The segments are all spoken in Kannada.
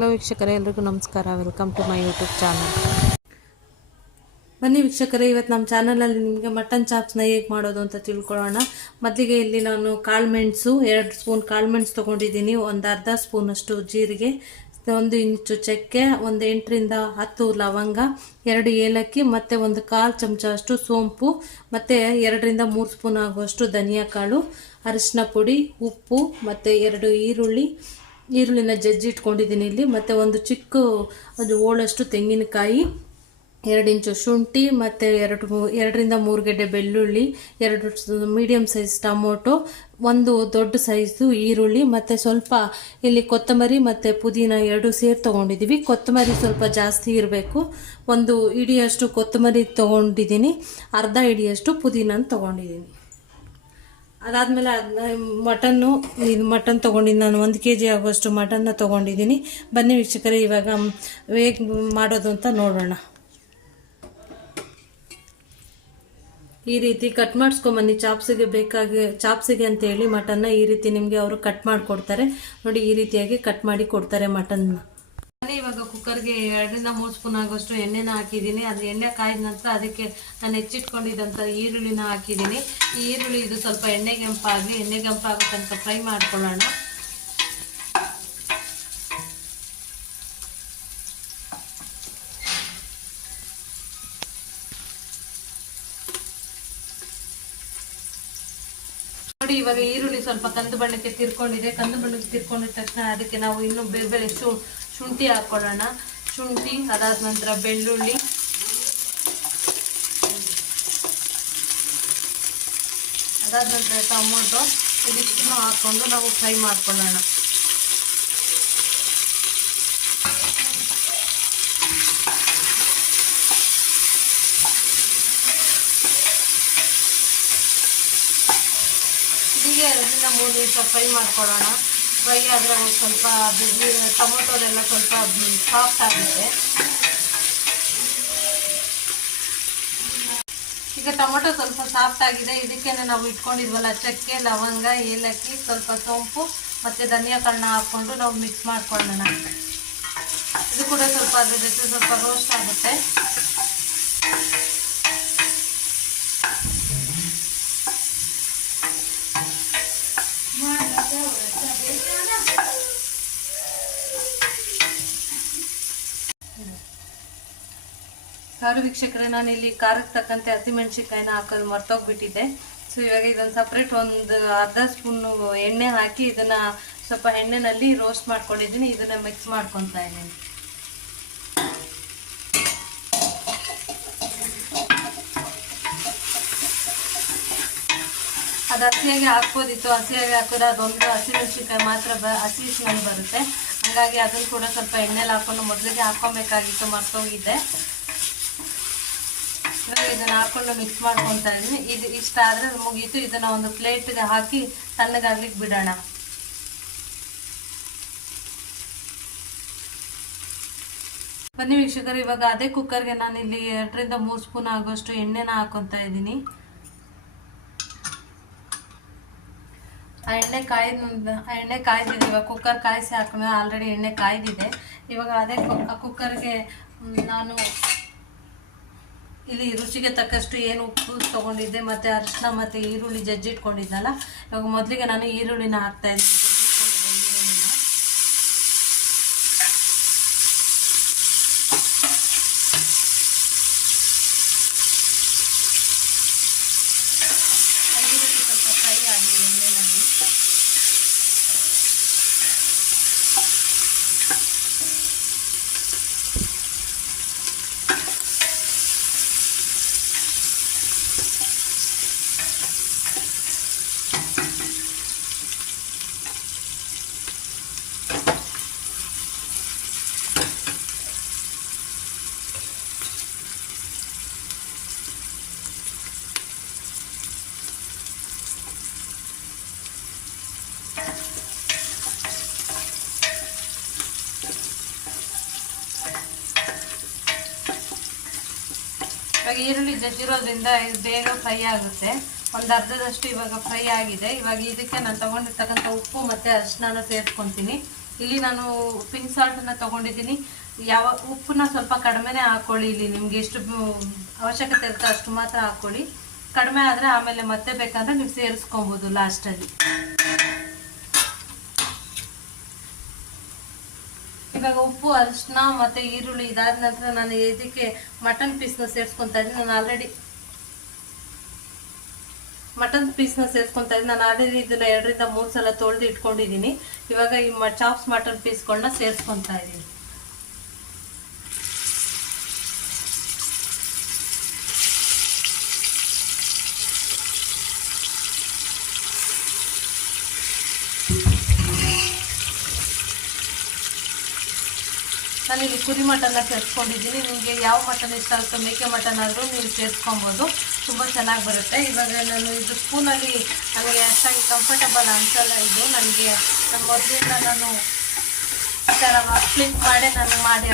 ಹಲೋ ವೀಕ್ಷಕರೇ, ಎಲ್ರಿಗೂ ನಮಸ್ಕಾರ. Welcome to my YouTube channel. ಬನ್ನಿ ವೀಕ್ಷಕರೇ, ಇವತ್ತು ನಮ್ಮ ಚಾನಲಲ್ಲಿ ನಿಮಗೆ ಮಟನ್ ಚಾಪ್ಸ್ನ ಹೇಗೆ ಮಾಡೋದು ಅಂತ ತಿಳ್ಕೊಳ್ಳೋಣ. ಮೊದಲಿಗೆ ಇಲ್ಲಿ ನಾನು ಕಾಳುಮೆಣಸು 2 ಸ್ಪೂನ್ ಕಾಳುಮೆಣಸು ತೊಗೊಂಡಿದ್ದೀನಿ, ಒಂದು ಅರ್ಧ ಸ್ಪೂನಷ್ಟು ಜೀರಿಗೆ, 1 ಇಂಚು ಚಕ್ಕೆ, ಒಂದು 8 ರಿಂದ 10 ಲವಂಗ, 2 ಏಲಕ್ಕಿ ಮತ್ತು ಒಂದು 1/4 ಚಮಚ ಅಷ್ಟು ಸೋಂಪು, ಮತ್ತು 2 ರಿಂದ 3 ಸ್ಪೂನ್ ಆಗುವಷ್ಟು ಧನಿಯಾ ಕಾಳು, ಅರಿಶಿನ ಪುಡಿ, ಉಪ್ಪು ಮತ್ತು 2 ಈರುಳ್ಳಿನ ಜಜ್ಜಿಟ್ಕೊಂಡಿದ್ದೀನಿ ಇಲ್ಲಿ, ಮತ್ತು ಒಂದು ಹೋಳಷ್ಟು ತೆಂಗಿನಕಾಯಿ, 2 ಇಂಚು ಶುಂಠಿ, ಮತ್ತು 2 ರಿಂದ 3 ಗೆಡ್ಡೆ ಬೆಳ್ಳುಳ್ಳಿ, 2 ಮೀಡಿಯಮ್ ಸೈಜ್ ಟೊಮೊಟೊ, 1 ದೊಡ್ಡ ಸೈಜು ಈರುಳ್ಳಿ, ಮತ್ತು ಸ್ವಲ್ಪ ಇಲ್ಲಿ ಕೊತ್ತಂಬರಿ ಮತ್ತು ಪುದೀನ 2 ಸೇರಿ ತೊಗೊಂಡಿದ್ದೀವಿ. ಕೊತ್ತಂಬರಿ ಸ್ವಲ್ಪ ಜಾಸ್ತಿ ಇರಬೇಕು. 1 ಹಿಡಿಯಷ್ಟು ಕೊತ್ತಂಬರಿ ತೊಗೊಂಡಿದ್ದೀನಿ, ಅರ್ಧ ಹಿಡಿಯಷ್ಟು ಪುದೀನ ತೊಗೊಂಡಿದ್ದೀನಿ. ಅದಾದಮೇಲೆ ಮಟನ್ ತೊಗೊಂಡಿದ್ದೀನಿ ನಾನು, 1 kg ಆಗುವಷ್ಟು ಮಟನ್ನ ತೊಗೊಂಡಿದ್ದೀನಿ. ಬನ್ನಿ ವೀಕ್ಷಕರೇ, ಇವಾಗ ಹೇಗೆ ಮಾಡೋದು ಅಂತ ನೋಡೋಣ. ಈ ರೀತಿ ಕಟ್ ಮಾಡಿಸ್ಕೊಂಬನ್ನಿ. ಚಾಪ್ಸಿಗೆ ಅಂತೇಳಿ ಮಟನ್ನ ಈ ರೀತಿ ನಿಮಗೆ ಅವರು ಕಟ್ ಮಾಡಿಕೊಡ್ತಾರೆ ನೋಡಿ. ಈ ರೀತಿಯಾಗಿ ಕಟ್ ಮಾಡಿ ಕೊಡ್ತಾರೆ ಮಟನ್ನ. ಇವಾಗ ಕುಕ್ಕರ್ಗೆ 2 ರಿಂದ 3 ಸ್ಪೂನ್ ಆಗುವಷ್ಟು ಎಣ್ಣೆನ ಹಾಕಿದ್ದೀನಿ. ಅದು ಎಣ್ಣೆ ಕಾಯ್ದ ನಂತರ ಅದಕ್ಕೆ ನಾನು ಹೆಚ್ಚಿಟ್ಕೊಂಡಿದ್ದಂಥ ಈರುಳ್ಳಿನ ಹಾಕಿದ್ದೀನಿ. ಈ ಈರುಳ್ಳಿ ಇದು ಸ್ವಲ್ಪ ಎಣ್ಣೆ ಕೆಂಪಾಗೋ ತನಕ ಫ್ರೈ ಮಾಡ್ಕೊಳ್ಳೋಣ. ನೋಡಿ, ಇವಾಗ ಈರುಳ್ಳಿ ಸ್ವಲ್ಪ ಕಂದು ಬಣ್ಣಕ್ಕೆ ತಿರ್ಕೊಂಡಿದೆ. ಕಂದು ಬಣ್ಣಕ್ಕೆ ತಿರ್ಕೊಂಡಿದ ತಕ್ಷಣ ಅದಕ್ಕೆ ನಾವು ಇನ್ನೂ ಬೇರೆ ಶುಂಠಿ ಹಾಕೊಳ್ಳೋಣ. ಶುಂಠಿ, ಅದಾದ ನಂತರ ಬೆಳ್ಳುಳ್ಳಿ, ಅದಾದ ನಂತರ ಟೊಮೊಟೊ, ಇದಿಷ್ಟನ್ನು ಹಾಕ್ಕೊಂಡು ನಾವು ಫ್ರೈ ಮಾಡ್ಕೊಳ್ಳೋಣ. ಹೀಗೆ 2 ರಿಂದ 3 ನಿಮಿಷ ಫ್ರೈ ಮಾಡ್ಕೊಳ್ಳೋಣ. ಫ್ರೈ ಆದರೆ ಸ್ವಲ್ಪ ಟೊಮೊಟೊದೆಲ್ಲ ಸ್ವಲ್ಪ ಸಾಫ್ಟ್ ಆಗುತ್ತೆ. ಈಗ ಟೊಮೊಟೊ ಸ್ವಲ್ಪ ಸಾಫ್ಟ್ ಆಗಿದೆ. ಇದಕ್ಕೆ ನಾವು ಇಟ್ಕೊಂಡಿದ್ವಲ್ಲ ಚಕ್ಕೆ, ಲವಂಗ, ಏಲಕ್ಕಿ, ಸ್ವಲ್ಪ ಸೋಂಪು ಮತ್ತು ಧನಿಯಾ ಕಾಳನ್ನ ಹಾಕ್ಕೊಂಡು ನಾವು ಮಿಕ್ಸ್ ಮಾಡ್ಕೊಳ್ಳೋಣ. ಇದು ಕೂಡ ಸ್ವಲ್ಪ ಅದ್ರ ಜೊತೆ ಸ್ವಲ್ಪ ರೋಸ್ಟ್ ಆಗುತ್ತೆ. ಹೌದು ವೀಕ್ಷಕರೇ, ನಾನು ಇಲ್ಲಿ ಖಾರಕ್ಕೆ ತಕ್ಕಂತೆ ಹಸಿಮೆಣಸಿನ್ಕಾಯಿನ ಹಾಕೋದು ಮರ್ತೋಗ್ಬಿಟ್ಟಿದ್ದೆ. ಸೊ ಇವಾಗ ಇದನ್ನು ಸಪ್ರೇಟ್ ಒಂದು ಅರ್ಧ ಸ್ಪೂನು ಎಣ್ಣೆ ಹಾಕಿ ಇದನ್ನು ಸ್ವಲ್ಪ ಎಣ್ಣೆನಲ್ಲಿ ರೋಸ್ಟ್ ಮಾಡ್ಕೊಂಡಿದ್ದೀನಿ. ಇದನ್ನು ಮಿಕ್ಸ್ ಮಾಡ್ಕೊತಾ ಇದ್ದೀನಿ. ಅದು ಹಸಿಯಾಗಿ ಹಾಕ್ಬೋದಿತ್ತು. ಹಸಿಯಾಗಿ ಹಾಕಿದ್ರೆ ಅದೊಂದು ಹಸಿಮೆಣಸಿನ್ಕಾಯಿ ಮಾತ್ರ ಹಸಿ ಸ್ಮೆಲ್ ಬರುತ್ತೆ. ಹಾಗಾಗಿ ಅದನ್ನು ಕೂಡ ಸ್ವಲ್ಪ ಎಣ್ಣೆಲಿ ಹಾಕ್ಕೊಂಡು ಮೊದಲಿಗೆ ಹಾಕ್ಕೊಬೇಕಾಗಿತ್ತು, ಮರ್ತೋಗಿದ್ದೆ. ಇದನ್ನು ಹಾಕೊಂಡು ಮಿಕ್ಸ್ ಮಾಡ್ಕೊತಾ ಇದ್ದೀನಿ. ಇಷ್ಟ ಆದರೆ ಮುಗೀತು. ಇದನ್ನು ಒಂದು ಪ್ಲೇಟ್ಗೆ ಹಾಕಿ ತಣ್ಣಗಾಗ್ಲಿಕ್ಕೆ ಬಿಡೋಣ. ಬನ್ನಿ ವೀಕ್ಷಕರು, ಇವಾಗ ಅದೇ ಕುಕ್ಕರ್ಗೆ ನಾನು ಇಲ್ಲಿ 2 ರಿಂದ 3 ಸ್ಪೂನ್ ಆಗುವಷ್ಟು ಎಣ್ಣೆನ ಹಾಕೊತಾ ಇದ್ದೀನಿ. ಆ ಎಣ್ಣೆ ಕಾಯ್ದಿದೆ. ಇವಾಗ ಕುಕ್ಕರ್ ಕಾಯಿಸಿ ಹಾಕೊಂಡ್ರೆ ಆಲ್ರೆಡಿ ಎಣ್ಣೆ ಕಾಯ್ದಿದೆ. ಇವಾಗ ಅದೇ ಕುಕ್ಕರ್ಗೆ ನಾನು ಇಲ್ಲಿ ರುಚಿಗೆ ತಕ್ಕಷ್ಟು ಏನು ಉಪ್ಪು ತೊಗೊಂಡಿದ್ದೆ, ಮತ್ತು ಅರಿಶಿನ ಮತ್ತು ಈರುಳ್ಳಿ ಜಜ್ಜಿಟ್ಕೊಂಡಿದ್ದಲ್ಲ. ಇವಾಗ ಮೊದಲಿಗೆ ನಾನು ಈರುಳ್ಳಿನ ಹಾಕ್ತಾ ಇದ್ದೀನಿ. ಈರುಳ್ಳಿ ಸ್ವಲ್ಪ ಫ್ರೈ ಆಗಿ ಎಣ್ಣೆನಲ್ಲಿ ಇವಾಗ ಈರುಳ್ಳಿ ಜಜ್ಜಿರೋದ್ರಿಂದ ಇದು ಬೇಗ ಫ್ರೈ ಆಗುತ್ತೆ. ಒಂದು ಅರ್ಧದಷ್ಟು ಇವಾಗ ಫ್ರೈ ಆಗಿದೆ. ಇವಾಗ ಇದಕ್ಕೆ ನಾನು ತೊಗೊಂಡಿರ್ತಕ್ಕಂಥ ಉಪ್ಪು ಮತ್ತು ಅರಿಶಿನ ಸೇರಿಸ್ಕೊತೀನಿ. ಇಲ್ಲಿ ನಾನು ಪಿಂಕ್ ಸಾಲ್ಟನ್ನು ತೊಗೊಂಡಿದ್ದೀನಿ. ಯಾವ ಉಪ್ಪನ್ನ ಸ್ವಲ್ಪ ಕಡಿಮೆನೇ ಹಾಕ್ಕೊಳ್ಳಿ. ಇಲ್ಲಿ ನಿಮ್ಗೆ ಎಷ್ಟು ಅವಶ್ಯಕತೆ ಇರುತ್ತೆ ಅಷ್ಟು ಮಾತ್ರ ಹಾಕ್ಕೊಳ್ಳಿ. ಕಡಿಮೆ ಆದರೆ ಆಮೇಲೆ ಮತ್ತೆ ಬೇಕಂದ್ರೆ ನೀವು ಸೇರಿಸ್ಕೊಬೋದು ಲಾಸ್ಟಲ್ಲಿ. ಇವಾಗ ಉಪ್ಪು, ಅರಿಶಿನ ಮತ್ತು ಈರುಳ್ಳಿ ಇದಾದ ನಂತರ ನಾನು ಇದಕ್ಕೆ ಮಟನ್ ಪೀಸ್ನ ಸೇರಿಸ್ಕೊತಾ ಇದ್ದೀನಿ. ನಾನು ಆಲ್ರೆಡಿ ಇದನ್ನ 2 ರಿಂದ 3 ಸಲ ತೊಳೆದು ಇಟ್ಕೊಂಡಿದ್ದೀನಿ. ಇವಾಗ ಈ ಚಾಪ್ಸ್ ಮಟನ್ ಪೀಸ್ಗಳನ್ನ ಸೇರಿಸ್ಕೊತಾ ಇದ್ದೀನಿ. ನಾನಿಲ್ಲಿ ಕುರಿ ಮಟನ್ನ ಸೇರಿಸ್ಕೊಂಡಿದ್ದೀನಿ. ನಿಮಗೆ ಯಾವ ಮಟನ್ ಇಷ್ಟ ಆಗುತ್ತೋ, ಮೇಕೆ ಮಟನ್ ಆದರೂ ನೀವು ಸೇರಿಸ್ಕೊಬೋದು, ತುಂಬ ಚೆನ್ನಾಗಿ ಬರುತ್ತೆ. ಇವಾಗ ನಾನು ಇದು ಸ್ಪೂನಲ್ಲಿ ನನಗೆ ಅಷ್ಟಾಗಿ ಕಂಫರ್ಟಬಲ್ ಅನಿಸಲ್ಲ. ಇದು ನನಗೆ ಮೊದಲಿಂದ ನಾನು ಈ ಥರ ಫ್ಲಿಪ್ ಮಾಡಿ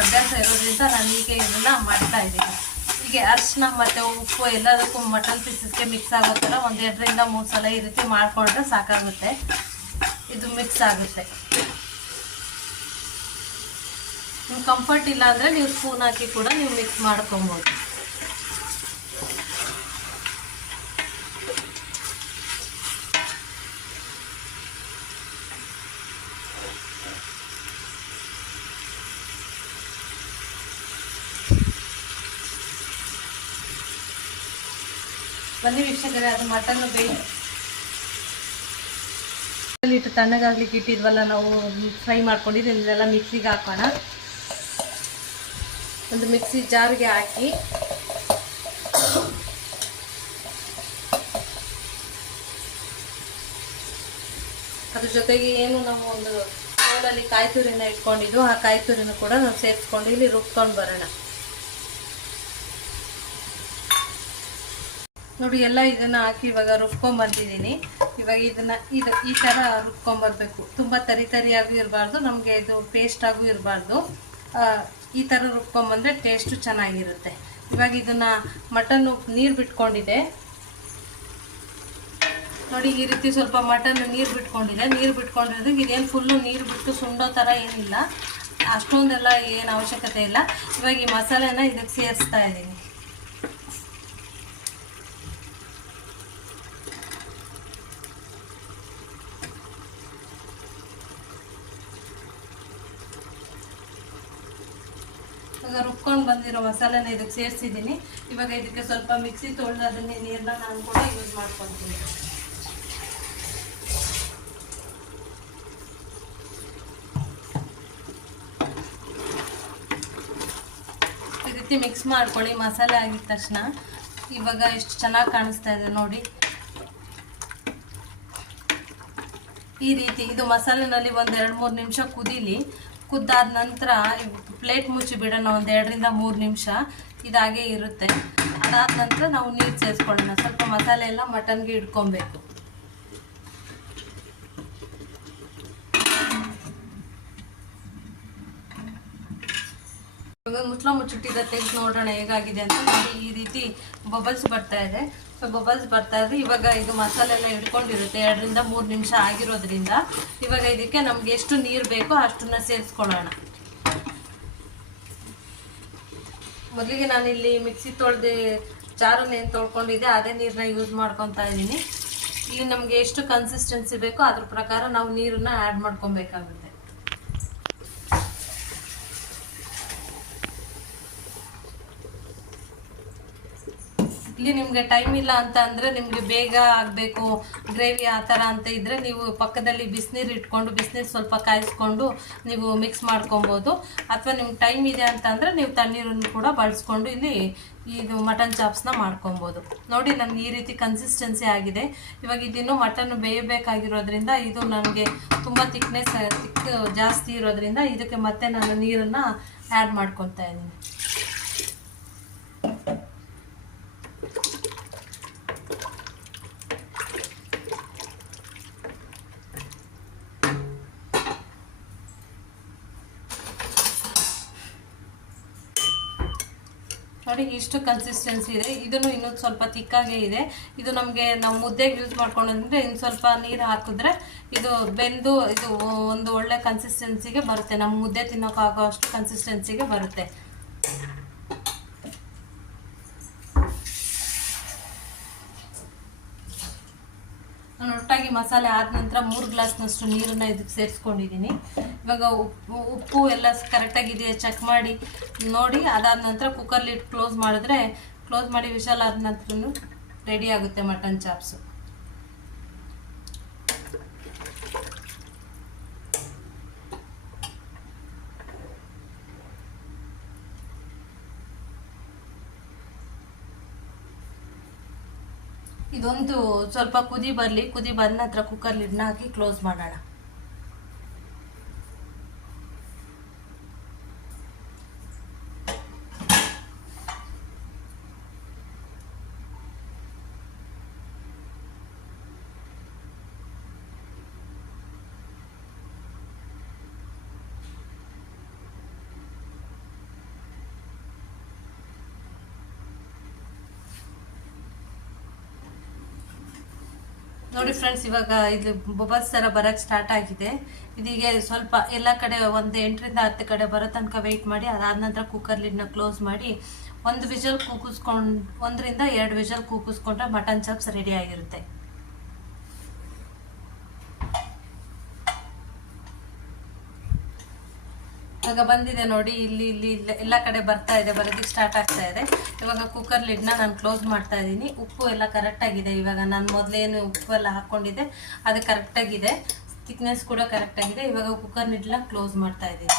ಅಭ್ಯಾಸ ಇರೋದ್ರಿಂದ ನಾನು ಈಗ ಇದನ್ನು ಮಾಡ್ತಾಯಿದ್ದೀನಿ. ಹೀಗೆ ಅರಿಶಿನ ಮತ್ತು ಉಪ್ಪು ಎಲ್ಲದಕ್ಕೂ ಮಟನ್ ಪೀಸಸ್ಗೆ ಮಿಕ್ಸ್ ಆಗೋ ಥರ 1 2 ರಿಂದ 3 ಸಲ ಈ ರೀತಿ ಮಾಡಿಕೊಂಡ್ರೆ ಸಾಕಾಗುತ್ತೆ. ಇದು ಮಿಕ್ಸ್ ಆಗುತ್ತೆ. ನೀವು ಕಂಫರ್ಟ್ ಇಲ್ಲ ಅಂದರೆ ನೀವು ಸ್ಪೂನ್ ಹಾಕಿ ಕೂಡ ನೀವು ಮಿಕ್ಸ್ ಮಾಡ್ಕೊಬೋದು. ಬನ್ನಿ ವೀಕ್ಷಕರೇ, ಅದು ಮಟನ್ ಇಟ್ಟು ತಣ್ಣಗಾಗ್ಲಿಕ್ಕೆ ಇಟ್ಟಿದ್ವಲ್ಲ, ನಾವು ಫ್ರೈ ಮಾಡ್ಕೊಂಡಿದ್ದು ಇದನ್ನೆಲ್ಲ ಮಿಕ್ಸಿಗೆ ಹಾಕೋಣ. ಒಂದು ಮಿಕ್ಸಿ ಜಾರ್ಗೆ ಹಾಕಿ ಅದ್ರ ಜೊತೆಗೆ ಏನು ನಾವು ಒಂದು ಬೌಲಲ್ಲಿ ಕಾಯಿ ತುರಿನ ಇಟ್ಕೊಂಡಿದ್ದು, ಆ ಕಾಯಿ ತುರಿನ ಕೂಡ ನಾವು ಸೇರಿಸ್ಕೊಂಡು ಇಲ್ಲಿ ರುಬ್ಕೊಂಡು ಬರೋಣ. ನೋಡಿ, ಎಲ್ಲ ಇದನ್ನು ಹಾಕಿ ಇವಾಗ ರುಬ್ಕೊಂಡು ಬಂದಿದ್ದೀನಿ. ಇವಾಗ ಈ ಥರ ರುಬ್ಕೊಂಬರ್ಬೇಕು. ತುಂಬ ತರಿಯಾಗೂ ಇರಬಾರ್ದು, ನಮಗೆ ಇದು ಪೇಸ್ಟಾಗೂ ಇರಬಾರ್ದು. ಈ ಥರ ರುಬ್ಕೊಂಬಂದರೆ ಟೇಸ್ಟು ಚೆನ್ನಾಗಿರುತ್ತೆ. ಇವಾಗ ಇದನ್ನು ಮಟನ್ನು ನೀರು ಬಿಟ್ಕೊಂಡಿದೆ ನೋಡಿ, ಈ ರೀತಿ ಸ್ವಲ್ಪ ಮಟನ್ ನೀರು ಬಿಟ್ಕೊಂಡಿರೋದು. ಇದೇನು ಫುಲ್ಲು ನೀರು ಬಿಟ್ಟು ಸುಂಡೋ ಥರ ಏನಿಲ್ಲ, ಅಷ್ಟೊಂದೆಲ್ಲ ಏನು ಅವಶ್ಯಕತೆ ಇಲ್ಲ. ಇವಾಗ ಈ ಮಸಾಲೆನ ಇದಕ್ಕೆ ಸೇರಿಸ್ತಾ ಇದ್ದೀನಿ. ಇವಾಗ ರುಬ್ಕೊಂಡು ಬಂದಿರೋ ಮಸಾಲೆನ ಇದಕ್ಕೆ ಸೇರಿಸಿದ್ದೀನಿ. ಇವಾಗ ಇದಕ್ಕೆ ಸ್ವಲ್ಪ ಮಿಕ್ಸಿ ತೊಳೆದದನ್ನೇ ನೀರನ್ನ ನಾನು ಕೂಡ ಯೂಸ್ ಮಾಡ್ಕೊತೀನಿ. ಈ ರೀತಿ ಮಿಕ್ಸ್ ಮಾಡ್ಕೊಳ್ಳಿ. ಮಸಾಲೆ ಆಗಿದ ತಕ್ಷಣ ಇವಾಗ ಎಷ್ಟು ಚೆನ್ನಾಗಿ ಕಾಣಿಸ್ತಾ ಇದೆ ನೋಡಿ. ಈ ರೀತಿ ಇದು ಮಸಾಲೆನಲ್ಲಿ ಒಂದು 2-3 ನಿಮಿಷ ಕುದ್ದಾದ ನಂತರ ಪ್ಲೇಟ್ ಮುಚ್ಚಿ ಬಿಡೋಣ. ಒಂದು 2 ರಿಂದ 3 ನಿಮಿಷ ಇದಾಗೆ ಇರುತ್ತೆ. ಅದಾದ ನಂತರ ನಾವು ನೀರು ಸೇರಿಸ್ಕೊಳ್ಳೋಣ. ಸ್ವಲ್ಪ ಮಸಾಲೆ ಎಲ್ಲ ಮಟನ್ಗೆ ಇಟ್ಕೊಬೇಕು. ಇವಾಗ ಮುಚ್ಚಿಟ್ಟಿದ್ದ ತೆಗೆದು ನೋಡೋಣ ಹೇಗಾಗಿದೆ ಅಂತ. ನೋಡಿ, ಈ ರೀತಿ ಬಬಲ್ಸ್ ಬರ್ತಾ ಇದೆ. ಇವಾಗ ಇದು ಮಸಾಲೆ ಎಲ್ಲ ಹಿಡ್ಕೊಂಡಿರುತ್ತೆ. 2 ರಿಂದ 3 ನಿಮಿಷ ಆಗಿರೋದ್ರಿಂದ ಇವಾಗ ಇದಕ್ಕೆ ನಮ್ಗೆ ಎಷ್ಟು ನೀರು ಬೇಕೋ ಅಷ್ಟನ್ನ ಸೇರಿಸ್ಕೊಳ್ಳೋಣ. ಮೊದಲಿಗೆ ನಾನಿಲ್ಲಿ ಮಿಕ್ಸಿ ತೊಳೆದು ಜಾರನ್ನ ಏನು ತೊಳ್ಕೊಂಡಿದ್ದೆ ಅದೇ ನೀರನ್ನ ಯೂಸ್ ಮಾಡ್ಕೊತಾ ಇದ್ದೀನಿ. ಇಲ್ಲಿ ನಮಗೆ ಎಷ್ಟು ಕನ್ಸಿಸ್ಟೆನ್ಸಿ ಬೇಕೋ ಅದ್ರ ಪ್ರಕಾರ ನಾವು ನೀರನ್ನ ಆ್ಯಡ್ ಮಾಡ್ಕೊಬೇಕಾಗುತ್ತೆ. ಇಲ್ಲಿ ನಿಮಗೆ ಟೈಮ್ ಇಲ್ಲ ಅಂತ ಅಂದರೆ, ನಿಮಗೆ ಬೇಗ ಆಗಬೇಕು ಗ್ರೇವಿ ಆ ಥರ ಅಂತ ಇದ್ದರೆ ನೀವು ಪಕ್ಕದಲ್ಲಿ ಬಿಸಿನೀರು ಇಟ್ಕೊಂಡು ಬಿಸಿನೀರು ಸ್ವಲ್ಪ ಕಾಯಿಸ್ಕೊಂಡು ನೀವು ಮಿಕ್ಸ್ ಮಾಡ್ಕೊಬೋದು. ಅಥವಾ ನಿಮ್ಗೆ ಟೈಮ್ ಇದೆ ಅಂತಂದರೆ ನೀವು ತಣ್ಣೀರನ್ನು ಕೂಡ ಬಳಸ್ಕೊಂಡು ಇಲ್ಲಿ ಇದು ಮಟನ್ ಚಾಪ್ಸ್ನ ಮಾಡ್ಕೊಬೋದು. ನೋಡಿ, ನನ್ನ ಈ ರೀತಿ ಕನ್ಸಿಸ್ಟೆನ್ಸಿ ಆಗಿದೆ. ಇವಾಗ ಇದಿನ್ನೂ ಮಟನ್ ಬೇಯಬೇಕಾಗಿರೋದ್ರಿಂದ ಇದು ನನಗೆ ತುಂಬ ತಿಕ್ನೆಸ್ ಜಾಸ್ತಿ ಇರೋದ್ರಿಂದ ಇದಕ್ಕೆ ಮತ್ತೆ ನಾನು ನೀರನ್ನು ಆ್ಯಡ್ ಮಾಡ್ಕೊತಾ ಇದ್ದೀನಿ. ನೋಡಿ ಇಷ್ಟು ಕನ್ಸಿಸ್ಟೆನ್ಸಿ ಇದೆ. ಇದನ್ನು ಇನ್ನೊಂದು ಸ್ವಲ್ಪ ತಿಕ್ಕಾಗೇ ಇದೆ. ಇದು ನಮಗೆ ನಾವು ಮುದ್ದೆಗೆ ಯೂಸ್ ಮಾಡ್ಕೊಂಡ್ರೆ ಇನ್ನು ಸ್ವಲ್ಪ ನೀರು ಹಾಕಿದ್ರೆ ಇದು ಬೆಂದು ಇದು ಒಂದು ಒಳ್ಳೆ ಕನ್ಸಿಸ್ಟೆನ್ಸಿಗೆ ಬರುತ್ತೆ. ನಮ್ಮ ಮುದ್ದೆ ತಿನ್ನೋಕ್ಕಾಗೋ ಅಷ್ಟು ಕನ್ಸಿಸ್ಟೆನ್ಸಿಗೆ ಬರುತ್ತೆ. ನಾನು ಒಟ್ಟಾಗಿ ಮಸಾಲೆ ಆದ ನಂತರ 3 ಗ್ಲಾಸ್ನಷ್ಟು ನೀರನ್ನ ಇದಕ್ಕೆ ಸೇರಿಸ್ಕೊಂಡಿದ್ದೀನಿ. ಇವಾಗ ಉಪ್ಪು ಎಲ್ಲ ಕರೆಕ್ಟಾಗಿದೆಯಾ ಚೆಕ್ ಮಾಡಿ ನೋಡಿ, ಅದಾದ ನಂತರ ಕುಕ್ಕರ್ ಲಿಡ್ ಕ್ಲೋಸ್ ಮಾಡಿ ವಿಶಾಲ ಆದ ನಂತರ ರೆಡಿ ಆಗುತ್ತೆ ಮಟನ್ ಚಾಪ್ಸು. ಇದೊಂದು ಸ್ವಲ್ಪ ಕುದಿ ಬಂದ ನಂತರ ಕುಕ್ಕರ್ ಲಿಡ್ನ ಹಾಕಿ ಕ್ಲೋಸ್ ಮಾಡೋಣ. ನೋಡಿ ಫ್ರೆಂಡ್ಸ್, ಇವಾಗ ಇದು ಬಬಲ್ಸ್ ಥರ ಬರೋಕ್ಕೆ ಸ್ಟಾರ್ಟ್ ಆಗಿದೆ. ಇದೀಗ ಸ್ವಲ್ಪ ಎಲ್ಲ ಕಡೆ ಒಂದು 8 ರಿಂದ 10 ಕಡೆ ಬರೋ ತನಕ ವೆಯ್ಟ್ ಮಾಡಿ, ಅದಾದ ನಂತರ ಕುಕ್ಕರ್ ಲಿಡ್ನ ಕ್ಲೋಸ್ ಮಾಡಿ 1 ವಿಷಲ್ ಕೂಗಿಸ್ಕೊಂಡು 1 ರಿಂದ 2 ವಿಷಲ್ ಕೂಗಿಸ್ಕೊಂಡ್ರೆ ಮಟನ್ ಚಾಪ್ಸ್ ರೆಡಿ ಆಗಿರುತ್ತೆ. ಇವಾಗ ಬಂದಿದೆ ನೋಡಿ, ಇಲ್ಲಿ ಎಲ್ಲ ಕಡೆ ಬರೋದಕ್ಕೆ ಸ್ಟಾರ್ಟ್ ಆಗ್ತಾ ಇದೆ. ಇವಾಗ ಕುಕ್ಕರ್ ಲಿಡ್ನ ನಾನು ಕ್ಲೋಸ್ ಮಾಡ್ತಾ ಇದ್ದೀನಿ. ಉಪ್ಪು ಎಲ್ಲ ಕರೆಕ್ಟಾಗಿದೆ. ಇವಾಗ ನಾನು ಮೊದಲೇನು ಉಪ್ಪು ಎಲ್ಲ ಹಾಕ್ಕೊಂಡಿದ್ದೆ ಅದು ಕರೆಕ್ಟಾಗಿದೆ, ಥಿಕ್ನೆಸ್ ಕೂಡ ಕರೆಕ್ಟಾಗಿದೆ. ಇವಾಗ ಕುಕ್ಕರ್ ಲಿಡ್ನ ಕ್ಲೋಸ್ ಮಾಡ್ತಾ ಇದ್ದೀನಿ.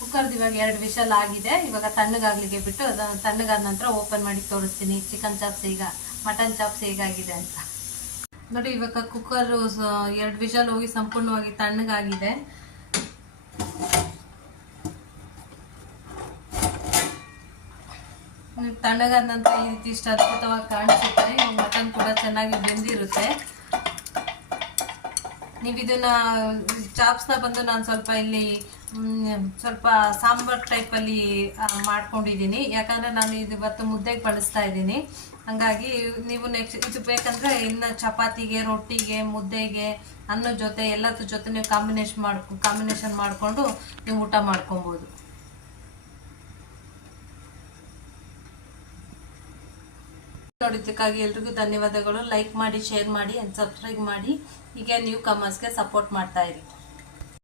ಕುಕ್ಕರ್ದು ಇವಾಗ 2 ವಿಷಲ್ ಆಗಿದೆ. ಇವಾಗ ತಣ್ಣಗಾಗ್ಲಿಕ್ಕೆ ಬಿಟ್ಟು ತಣ್ಣಗಾದ ನಂತರ ಓಪನ್ ಮಾಡಿ ತೋರಿಸ್ತೀನಿ ಮಟನ್ ಚಾಪ್ಸ್ ಹೇಗಾಗಿದೆ ಅಂತ. ನೋಡಿ, ಇವಾಗ ಕುಕ್ಕರ್ 2 ವಿಷಲ್ ಹೋಗಿ ಸಂಪೂರ್ಣವಾಗಿ ತಣ್ಣಗಾಗಿದೆ. ತಣ್ಣಗಾದ ನಂತರ ಈ ರೀತಿ ಇಷ್ಟು ಅದ್ಭುತವಾಗಿ ಕಾಣಿಸುತ್ತೆ. ಮಟನ್ ಕೂಡ ಚೆನ್ನಾಗಿ ಬೆಂದಿರುತ್ತೆ. ನೀವು ಇದನ್ನ ಚಾಪ್ಸ್ನ ಬಂದು ನಾನು ಸ್ವಲ್ಪ ಇಲ್ಲಿ ಸ್ವಲ್ಪ ಸಾಂಬಾರ್ ಟೈಪಲ್ಲಿ ಮಾಡ್ಕೊಂಡಿದ್ದೀನಿ. ಯಾಕಂದರೆ ನಾನು ಇವತ್ತು ಮುದ್ದೆಗೆ ಬಳಸ್ತಾ ಇದ್ದೀನಿ. ಹಾಗಾಗಿ ನೀವು ನೆಕ್ಸ್ಟ್ ಇದು ಬೇಕಂದರೆ ಇನ್ನು ಚಪಾತಿಗೆ, ರೊಟ್ಟಿಗೆ, ಮುದ್ದೆಗೆ, ಅನ್ನದ ಜೊತೆ ಎಲ್ಲದ್ರ ಜೊತೆ ನೀವು ಕಾಂಬಿನೇಷನ್ ಮಾಡಿಕೊಂಡು ನೀವು ಊಟ ಮಾಡ್ಕೊಬೋದು. ನೋಡಿದ್ದಕ್ಕಾಗಿ ಎಲ್ರಿಗೂ ಧನ್ಯವಾದಗಳು. ಲೈಕ್ ಮಾಡಿ, ಶೇರ್ ಮಾಡಿ, ಸಬ್ಸ್ಕ್ರೈಬ್ ಮಾಡಿ. ಹೀಗೆ ನ್ಯೂ ಕಮರ್ಸ್ಗೆ ಸಪೋರ್ಟ್ ಮಾಡ್ತಾ ಇರಿ.